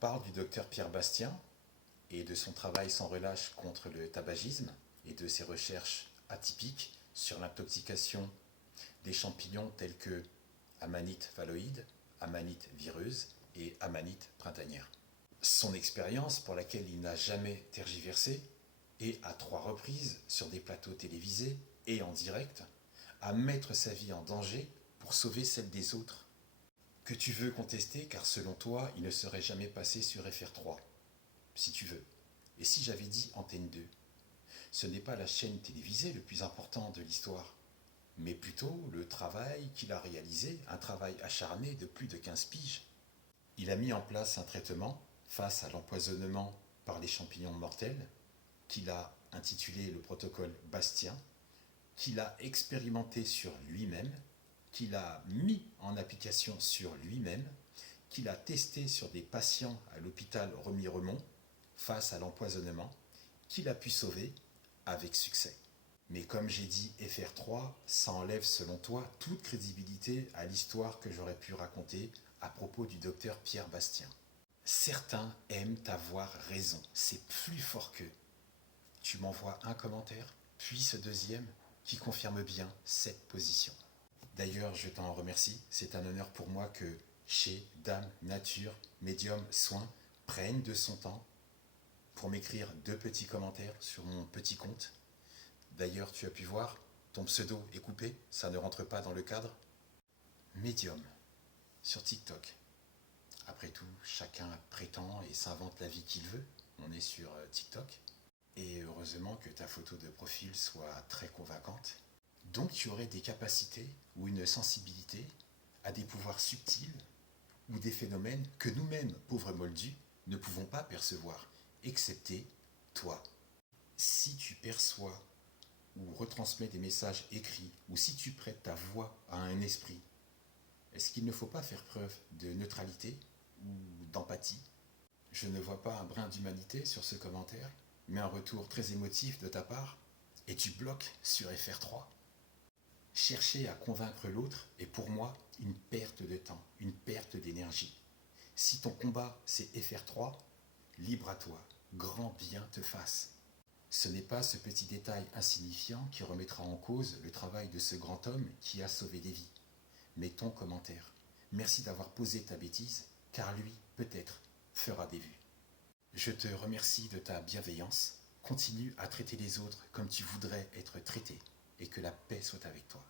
parle du docteur Pierre Bastien et de son travail sans relâche contre le tabagisme et de ses recherches atypiques sur l'intoxication des champignons tels que Amanite phalloïde, Amanite vireuse et Amanite printanière. Son expérience, pour laquelle il n'a jamais tergiversé, et à 3 reprises sur des plateaux télévisés et en direct, à mettre sa vie en danger pour sauver celle des autres. Que tu veux contester car selon toi, il ne serait jamais passé sur FR3, si tu veux. Et si j'avais dit Antenne 2? Ce n'est pas la chaîne télévisée le plus important de l'histoire, mais plutôt le travail qu'il a réalisé, un travail acharné de plus de 15 piges. Il a mis en place un traitement face à l'empoisonnement par les champignons mortels, qu'il a intitulé le protocole Bastien, qu'il a expérimenté sur lui-même, qu'il a mis en application sur lui-même, qu'il a testé sur des patients à l'hôpital Remiremont face à l'empoisonnement, qu'il a pu sauver avec succès. Mais comme j'ai dit FR3, ça enlève selon toi toute crédibilité à l'histoire que j'aurais pu raconter à propos du docteur Pierre Bastien. Certains aiment avoir raison, c'est plus fort qu'eux. Tu m'envoies un commentaire, puis ce deuxième, qui confirme bien cette position. D'ailleurs, je t'en remercie, c'est un honneur pour moi que chez Dame Nature Médium Soin prenne de son temps pour m'écrire 2 petits commentaires sur mon petit compte. D'ailleurs, tu as pu voir, ton pseudo est coupé, ça ne rentre pas dans le cadre. Médium, sur TikTok. Après tout, chacun prétend et s'invente la vie qu'il veut. On est sur TikTok. Et heureusement que ta photo de profil soit très convaincante. Donc tu aurais des capacités ou une sensibilité à des pouvoirs subtils ou des phénomènes que nous-mêmes, pauvres moldus, ne pouvons pas percevoir, excepté toi. Si tu perçois ou retransmets des messages écrits, ou si tu prêtes ta voix à un esprit, est-ce qu'il ne faut pas faire preuve de neutralité ou d'empathie? Je ne vois pas un brin d'humanité sur ce commentaire, mais un retour très émotif de ta part, et tu bloques sur FR3. Chercher à convaincre l'autre est pour moi une perte de temps, une perte d'énergie. Si ton combat c'est FR3, libre à toi, grand bien te fasse. Ce n'est pas ce petit détail insignifiant qui remettra en cause le travail de ce grand homme qui a sauvé des vies. Mais ton commentaire, merci d'avoir posé ta bêtise, car lui, peut-être, fera des vues. Je te remercie de ta bienveillance. Continue à traiter les autres comme tu voudrais être traité, et que la paix soit avec toi.